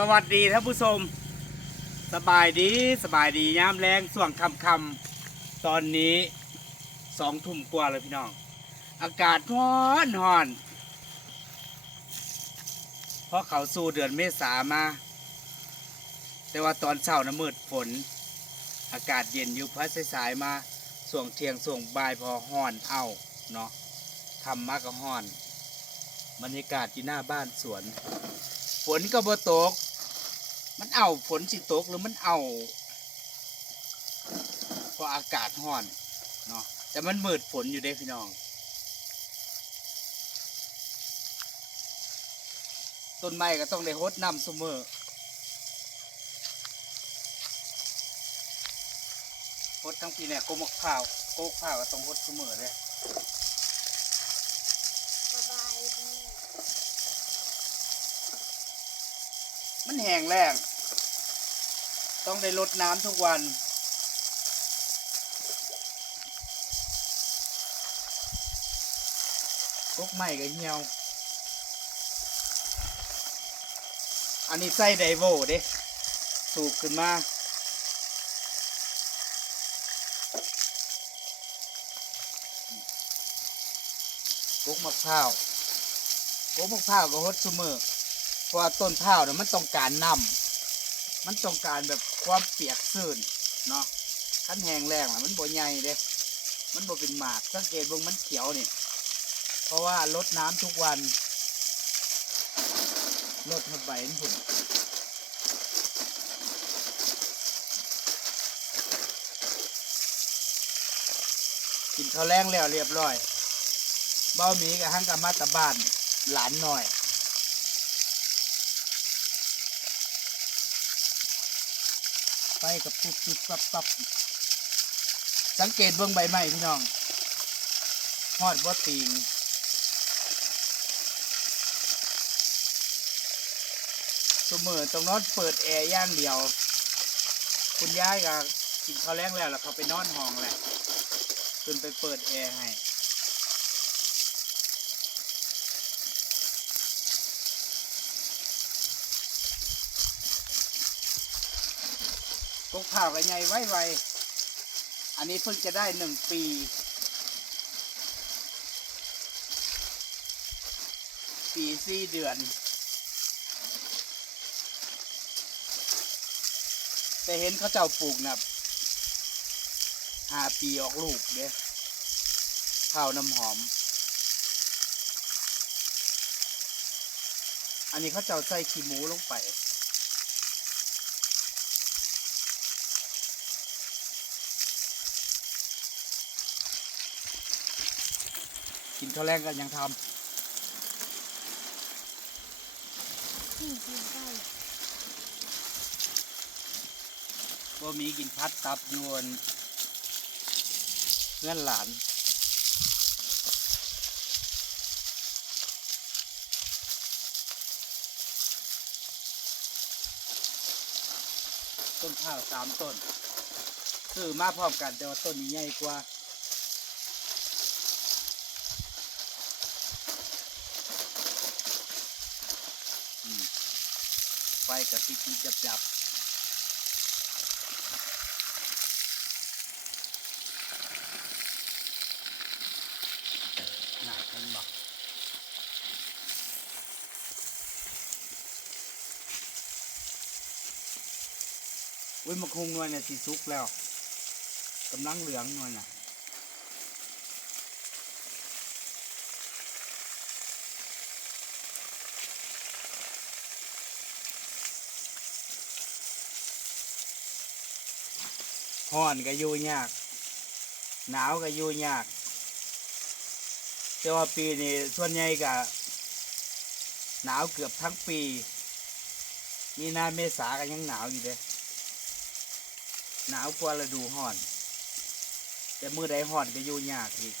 สวัสดีท่านผู้ชม สบายดีสบายดียามแรงส่วงคำคำตอนนี้สองทุ่มกว่าเลยพี่น้อง อากาศร้อนร้อนเพราะเขาสู่เดือนเมษามา แต่ว่าตอนเช้านะมืดฝน อากาศเย็นอยู่พัดสายมาส่วงเทียงส่วงบ่ายพอห้อนเอาเนาะทำมากก็ห้อนบรรยากาศที่หน้าบ้านสวน ฝนก็บ่ตก มันเอาฝนสิตกหรือมันเอาเพราะอากาศร้อนเนาะแต่มันมืดฝนอยู่เด้พี่น้อง ต้นไม้ก็ต้องได้รดน้ำเสมอรดทั้งปีเนี่ยโกมกข้าวโกกข้าวก็ต้องรดเสมอเลยสบายดีมันแห้งแล้ง ต้องได้รดน้ำทุกวันกกใหม่ก็เหี่ยว อันนี้ไส้ไดโวเด้สูบขึ้นมากกมะพร้าวกกมะพร้าวก็ฮดซุมือเพราะต้นข้าวเนี่ยมันต้องการน้ำมันต้องการแบบ ความเปียกชื้นเนาะขั้นแห้งแรงน่ะมันบ่ใหญ่เด้มันบ่เป็นหมากสังเกตเบิ่งมันเขียวนี่เพราะว่าลดน้ำทุกวันลดมาใบมันผุนกินข้าวแรงแล้วเรียบร้อย เบ้าหมีกับห้างกับมาตาบ้านหลานหน่อย ไปกับปุ๊บปุ๊บปับปับสังเกตเบื้องใบไม้พี่น้องฮอดว่าติงสมอต้องนอนเปิดแอร์ย่างเดียว คุณยายก็กินข้าวแรงแล้วแล้วเขาไปนอนห้องแหละขึ้นไปเปิดแอร์ให้ กกข่าวกันใหญ่ไว้ไวอันนี้เพิ่งจะได้หนึ่งปี ปีสี่เดือน แต่เห็นเขาเจ้าปลูกนะห้าปีออกลูกเด้ข้าวน้ำหอม อันนี้เขาเจ้าใส่ขี้หมูลงไป นข้าวแรงกันยังทที่กินได้ำว่มีกินพัดตับยวนเพื่อนหลานต้นข้าวสามต้น คือมาพร้อมกันแต่ว่าต้นนี้ใหญ่กว่า ไฟกับติดติดจับจับหนาทันบอกอุ้ยมะคงนวลเนี่ยสีสุกแล้วกำลังเหลืองนวลน่ะ ห้อนก็อยู่ยาก หนาวก็อยู่ยาก แต่ว่าปีนี้ส่วนใหญ่ก็หนาวเกือบทั้งปี มีนาเมษาก็ยังหนาวอยู่เด้หนาวกว่าฤดูห้อน แต่มือใดห้อนก็อยู่ยากอีก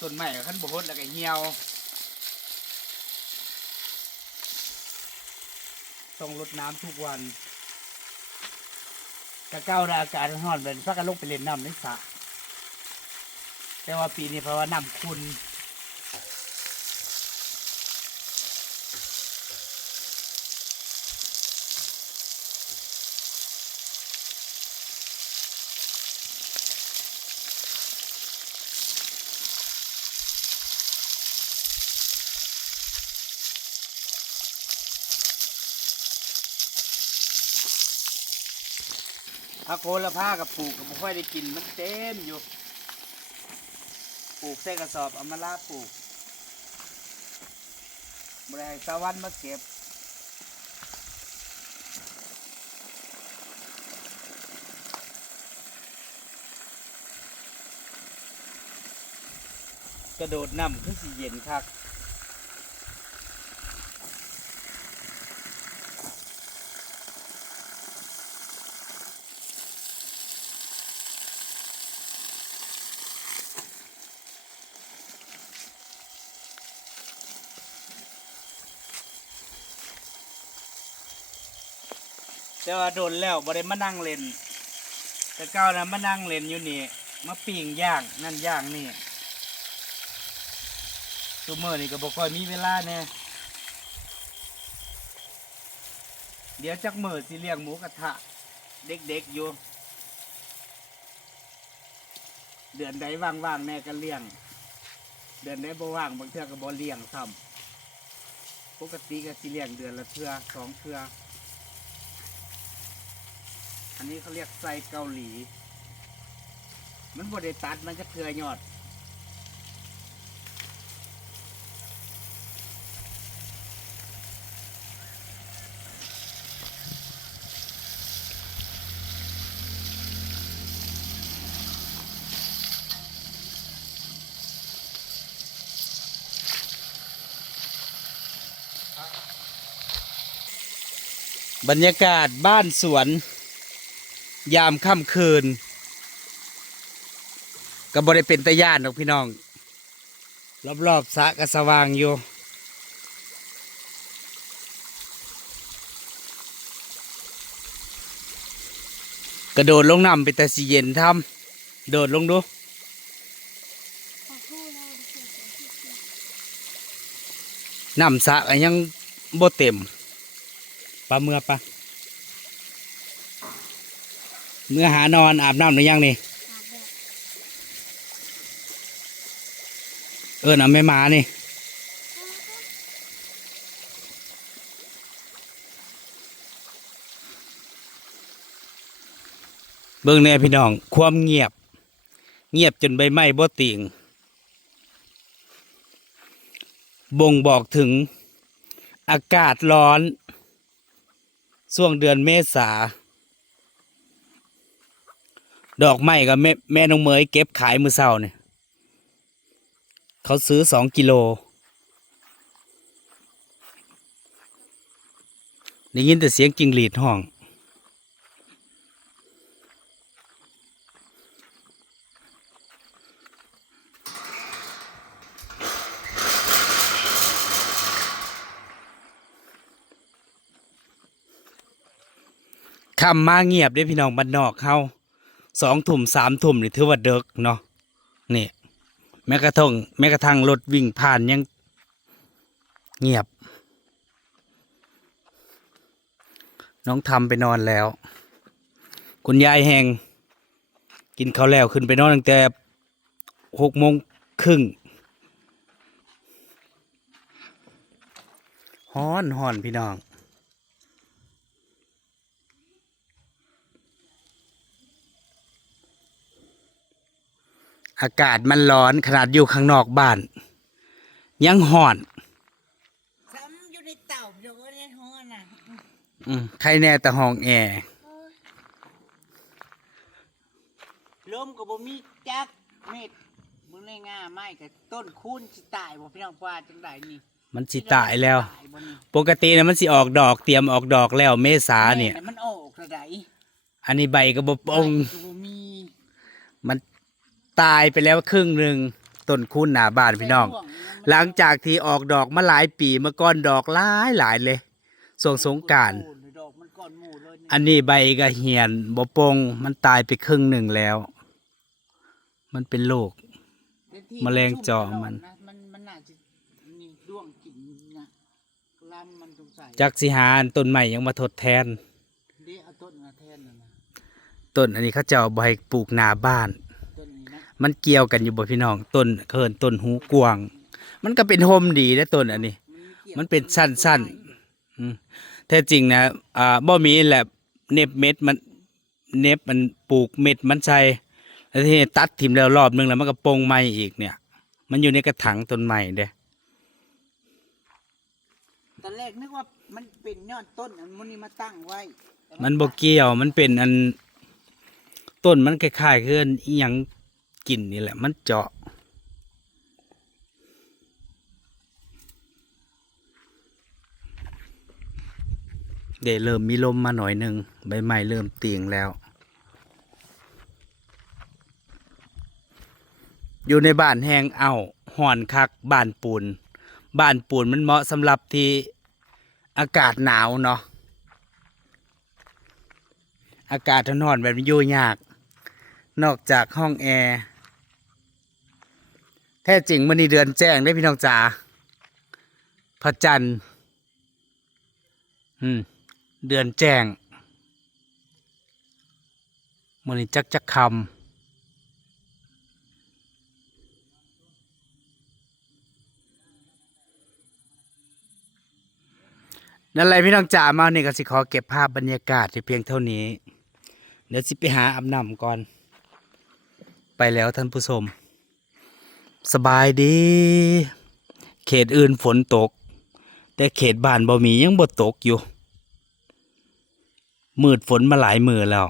ต้นไม้ขั้นบกแล้วก็เหี่ยว ต้องรดน้ำทุกวันกระเก้านะอากาศร้อนเป็นพักกันลงไปเล่นน้ำในสระแต่ว่าปีนี้เพราะว่าน้ำคุณ ผักโหระพากับปลูกก็บ่ค่อยได้กินมันเต็มอยู่ ปลูกใส่กระสอบเอามาลาปลูกบ่ได้ให้สวรรค์มาเก็บกระโดดน้ำคือสิเย็นคัก แต่ว่าโดนแล้วบ่ได้มานั่งเล่น แต่เก้านะมานั่งเล่นอยู่นี่มาปิ้งย่างนั่นย่างนี่ซุมื้อนี่ก็บ่ค่อยมีเวลาแน่เดี๋ยวจักมื้อสิเลี้ยงหมูกระทะ เด็กๆอยู่ เดือนใดว่างๆแม่ก็เลี้ยง เดือนใดบ่ว่างบางเทื่อก็บ่เลี้ยงซ้ำปกติก็สิเลี้ยงเดือนละเทื่อสองเทื่อ อันนี้เขาเรียกไส้เกาหลี มันบดได้ตัดมันจะเคลือยอด บรรยากาศบ้านสวน ยามค่ำคืนก็บ่ได้เป็นตะย่านหรอกพี่น้อง รอบๆสะก็สว่างอยู่กระโดดลงน้ำไปแต่สีเย็นทำโดดลงดูน้ำสะยังบ่เต็มปลาเมื่อปะ เมื่อหานอนอาบน้ำหรือยังนี่ เอิญเอาแม่หมานี่ เบิ่งแน่พี่น้อง ความเงียบ เงียบจนใบไม้บ่ติงบ่งบอกถึงอากาศร้อนช่วงเดือนเมษา ดอกไม้กับแม่แม่น้องเมยเก็บขายมือเศร้าเนี่ยเขาซื้อสองกิโลได้ยินแต่เสียงจิงหรีดห้อง คำมาเงียบด้พี่น้องบ้านนอกเขา สองถุ่มสามถุ่มนี่ถือว่าเดึกเนาะนี่ แม้กระทั่งแม้กระทั่งรถวิ่งผ่านยังเงียบ น้องทำไปนอนแล้ว คุณยายแหงกินข้าวแล้วขึ้นไปนอนตั้งแต่หกโมงครึ่งฮ้อนฮ้อนพี่น้อง อากาศมันร้อนขนาดอยู่ข้างนอกบ้าน ยังห่อน ซ้ำอยู่ในเต่าเดี๋ยวก็ในห้องน่ะอืมใครแน่แต่ห้องแอร์โอ้ยลมกับบ่มีจักเม็ดมึงในง่าไม้กับต้นคูนสิตายบ่พี่น้องว่าจังไดนี่มันสิตายแล้ว ตายบ่นี่ปกตินะมันสิออกดอกเตรียมออกดอกแล้วเมษาเนี่ย แม่มันออกเท่าใดอันนี้ใบกระบบองใบก็บ่มี มัน ตายไปแล้วครึ่งหนึ่งต้นคูนหนาบ้านพี่น้องแต่ห่วมันหลังจากที่ออกดอกมาหลายปีเมื่อก่อนดอกหลายหลายเลยส่วงสงกรารโอ้ยดอกมันก้อนหมู่เลยนี่อันนี้ใบก็เหียนบ่ปงมันตายไปครึ่งหนึ่งแล้ว มันเป็นโรคแต่ที่แมลงเจาะมันะมันมันน่าจะนี่ด้วงกินนะลำมันสงสัยจักสิหาอันต้นใหม่ยังมาทดแทนเดี๋ยวเอาต้นมาแทนน่ะนะต้นอันนี้เขาจะเอาใบปลูกหนาบ้านต้นนี้นะ มันเกี่ยวกันอยู่บ่พี่น้องต้นเคินต้นหูกวาง มันก็เป็นโฮมดีนะต้นอันนี้กี่ยวมันเป็นสั้นอืมแท้จริงนะอ่าบ่มีแหละเน็บเม็ดมันเน็บมันปลูกเม็ดมันใส่แล้วที่นี่ตัดทิมแล้วรอบนึงแล้วมันก็โปงใหม่อีกเนี่ย มันอยู่ในกระถางต้นใหม่เด้ตอนแรกนึกว่ามันเป็นยอดต้นอันมันนี่มาตั้งไว้แต่มันบ่เกี่ยวมันเป็นอันต้นมันคล้ายๆคืออันอีหยัง กินนี่แหละมันเจาะ เดี๋ยวเริ่มมีลมมาหน่อยหนึ่งใบไม้เริ่มเตียงแล้ว อยู่ในบ้านแห้งเอาห่อนคักบ้านปูนบ้านปูนมันเหมาะสำหรับที่อากาศหนาวเนาะอากาศร้อนแบบนี้อยู่ยาก นอกจากห้องแอร์ แท้จริงมันนีเดือนแจ้งได้พี่น้องจ๋าพระจันทร์อืม เดือนแจ้งมันนีจักจักคำนั่นแหละพี่น้องจ๋ามาเนี่ก็สิขอเก็บภาพบรรยากาศที่เพียงเท่านี้ เดี๋ยวสิไปหาอาบน้ำก่อน ไปแล้วท่านผู้ชม สบายดี เขตอื่นฝนตก แต่เขตบ้านบ่มียังบ่ตกอยู่ มืดฝนมาหลายมือแล้ว